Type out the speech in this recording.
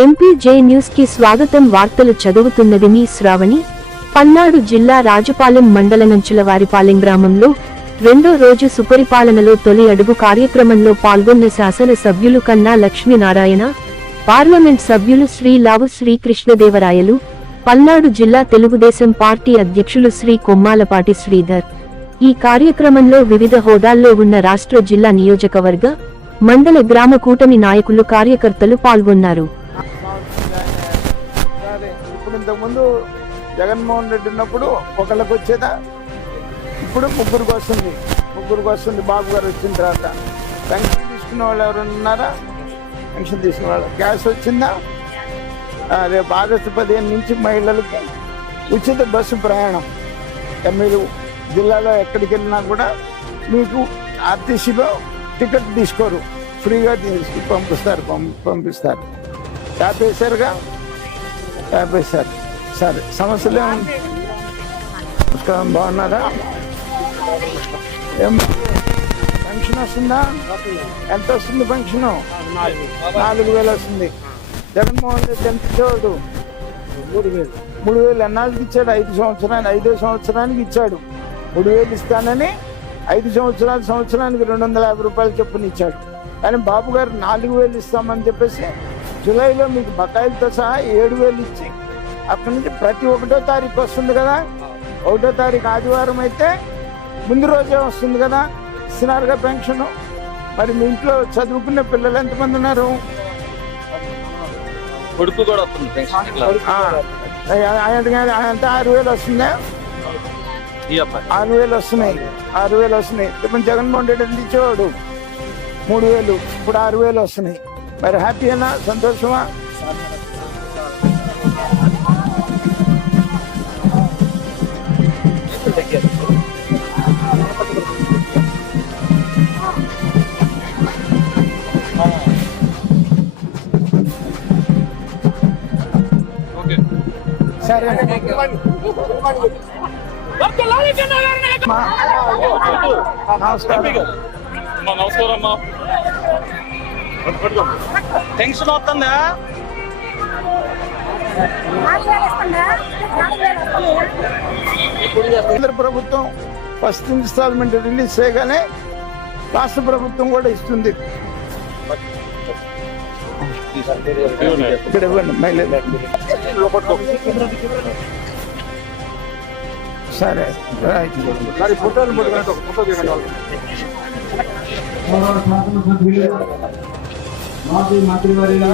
MPJ న్యూస్కి స్వాగతం వార్తలు చదువుతున్నది మీ శ్రావణి. పల్నాడు జిల్లా రాజపాలెం మండల నంచులవారిపాలెం గ్రామంలో రెండో రోజు సుపరిపాలనలో తొలి అడుగు కార్యక్రమంలో పాల్గొన్న శాసన సభ్యులు కన్నా లక్ష్మీనారాయణ పార్లమెంట్ సభ్యులు శ్రీ లావు శ్రీకృష్ణదేవరాయలు పల్నాడు జిల్లా తెలుగుదేశం పార్టీ అధ్యక్షులు శ్రీ కొమ్మాలపాటి శ్రీధర్. ఈ కార్యక్రమంలో వివిధ హోదాల్లో ఉన్న రాష్ట్ర జిల్లా నియోజకవర్గ మండల గ్రామ కూటమి నాయకులు కార్యకర్తలు పాల్గొన్నారు. ఇంతకుముందు జగన్మోహన్ రెడ్డి ఉన్నప్పుడు ఒకళ్ళకి వచ్చేదా? ఇప్పుడు ముగ్గురికి వస్తుంది. ముగ్గురికి వస్తుంది. బాబు గారు వచ్చిన తర్వాత. పెన్షన్ తీసుకున్న వాళ్ళు ఎవరైనా ఉన్నారా? పెన్షన్ తీసుకున్న వాళ్ళు. గ్యాస్ వచ్చిందా? రేపు ఆగస్టు పదిహేను నుంచి మహిళలకి ఉచిత బస్సు ప్రయాణం. మీరు జిల్లాలో ఎక్కడికి వెళ్ళినా కూడా మీకు ఆర్టీసీలో టికెట్ తీసుకోరు. ఫ్రీగా తీసుకు పంపిస్తారు పం- పంపిస్తారు. ఆపేశారుగా ఆపేశారు సరే. సమస్యలే నమస్కారం బాగున్నారా? ఏం? పెన్షన్ వస్తుందా? ఎంత వస్తుంది పెన్షన్? నాలుగు వేలు వస్తుంది. జగన్మోహన్ రెడ్డి ఎంత ఇచ్చేవాడు? మూడు వేలు మూడు వేలు ఎన్నాళ్ళకి ఇచ్చాడు? ఐదు సంవత్సరానికి ఐదో సంవత్సరానికి ఇచ్చాడు. మూడు వేలు ఇస్తానని ఐదు సంవత్సరాలు సంవత్సరానికి రెండు వందల యాభై రూపాయలు చొప్పున ఇచ్చాడు. కానీ బాబు గారు నాలుగు వేలు ఇస్తామని చెప్పేసి జూలైలో మీకు బకాయిలతో సహా ఏడు వేలు ఇచ్చి అక్కడి నుంచి ప్రతి ఒకటో తారీఖు వస్తుంది కదా? ఒకటో తారీఖు ఆదివారం అయితే ముందు రోజే వస్తుంది కదా? ఇస్తున్నారుగా పెన్షన్. మరి మీ ఇంట్లో చదువుకునే పిల్లలు ఎంతమంది ఉన్నారు? కొడుకు కూడా వస్తుంది అంటే ఆరు వేలు వస్తుందా ఆరు వేలు వస్తున్నాయి. ఆరు వేలు వస్తున్నాయి. ఇప్పుడు జగన్మోహన్ రెడ్డి ఇచ్చేవాడు? మూడు వేలు. ఇప్పుడు ఆరు వేలు వస్తున్నాయి. మరి హ్యాపీనా సంతోషమా ఓకే సరే మా- నమస్కారం అమ్మా నమస్కారం అమ్మా టెన్షన్ వస్తుందా కేంద్ర ప్రభుత్వం ఫస్ట్ ఇన్స్టాల్మెంట్ రిలీజ్ చేయగానే రాష్ట్ర ప్రభుత్వం కూడా ఇస్తుంది. ఇక్కడ ఇవ్వండి మహిళలు సరే రైట్. ఫోటోలు గౌరవ శాసనసభ్యులు మాజీ మంత్రివర్యులు